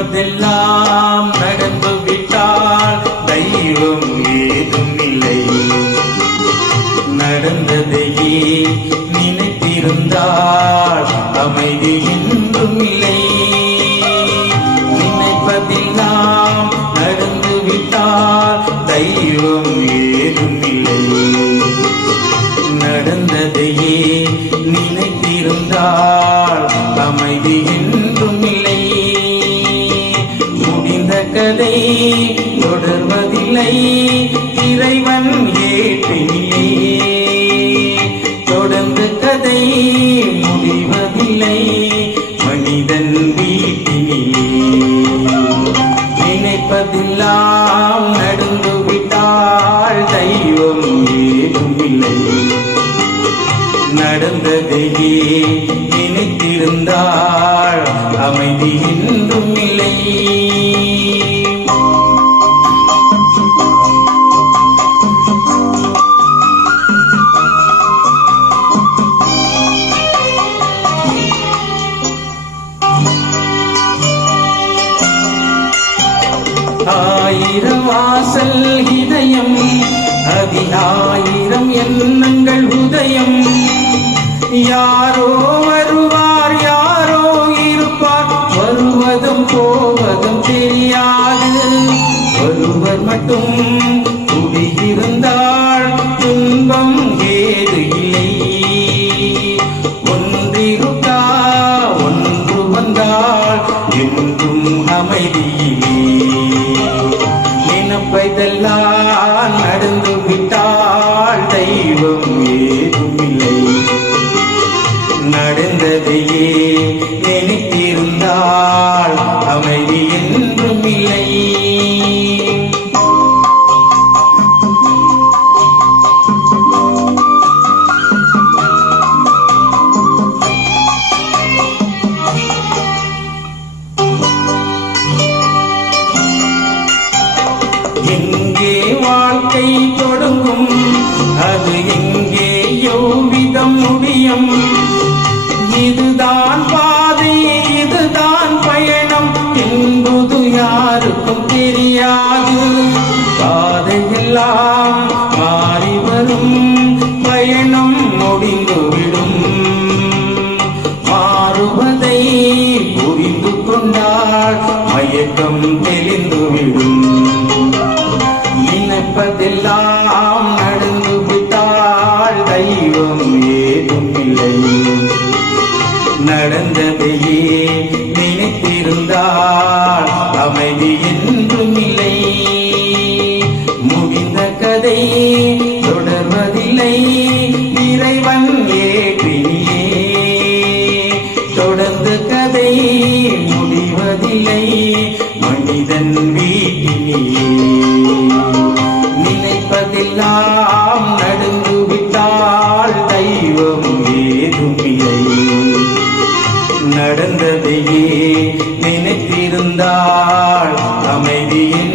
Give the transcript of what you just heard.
நினைப்பதெல்லாம் நடந்து விட்டால் தெய்வம் ஏதும் இல்லை. நடந்ததையே நினைத்திருந்தால் அமைதி என்றும் இல்லை. நினைப்பதெல்லாம் நடந்து விட்டால் தெய்வம் ஏதும் இல்லை. நடந்ததையே நினைத்திருந்தால் அமைதி என்றும் இல்லை. முடிந்த கதை தொடர்வதில்லை, இறைவன் ஏற்றினிலே. தொடர்ந்து கதை முடிவதில்லை, மனிதன் வீட்டினிலே. நினைப்பதெல்லாம் நடந்து விட்டால் தெய்வம் ஏதும் இல்லை. நடந்ததையே நினைத்திருந்தால் அமைதி என்றும் இல்லை. ஆயிரம் வாசல் இதயம், அதிலாயிரம் எண்ணங்கள் உதயம். யாரோ வருவார், யாரோ இருப்பார், வருவதும் போவதும் தெரியாது. ஒருவர் மட்டும் குடியிருந்தால் துன்பம் ஏது இல்லை. ஒன்றிருக்கா ஒன்று வந்தால் என்றும் அமைதியிலே. நினைப்பதெல்லாம் நடந்து விட்டால் தெய்வம் ஏதும் இல்லை. நடந்ததையே நினைத்திருந்தால் அமைதி என்றும் இல்லை. எங்கே வாழ்க்கை தொடங்கும், அது எங்கே எவ்விதம் முடியும்? இதுதான் பாதை, இதுதான் பயணம் என்பது யாருக்கும் தெரியாது. பாதையெல்லாம் மாறி வரும், பயணம் முடிந்துவிடும். மாறுவதை புரிந்து கொண்டால் மயக்கம் தெளிந்துவிடும். நினைப்பதெல்லாம் நடந்து விட்டால் தெய்வம் ஏதும் இல்லை. நடந்ததையே நினைத்திருந்தால் அமைதி என்றும் இல்லை. முடிந்த கதை தொடர்வதில்லை, இறைவன் ஏற்றினிலே. தொடர்ந்து கதை முடிவதில்லை, மனிதன் வீட்டினிலே. நினைப்பதெல்லாம் நடந்து விட்டால் தெய்வம் ஏதும் இல்லை. நடந்ததையே நினைத்திருந்தால் அமைதியில்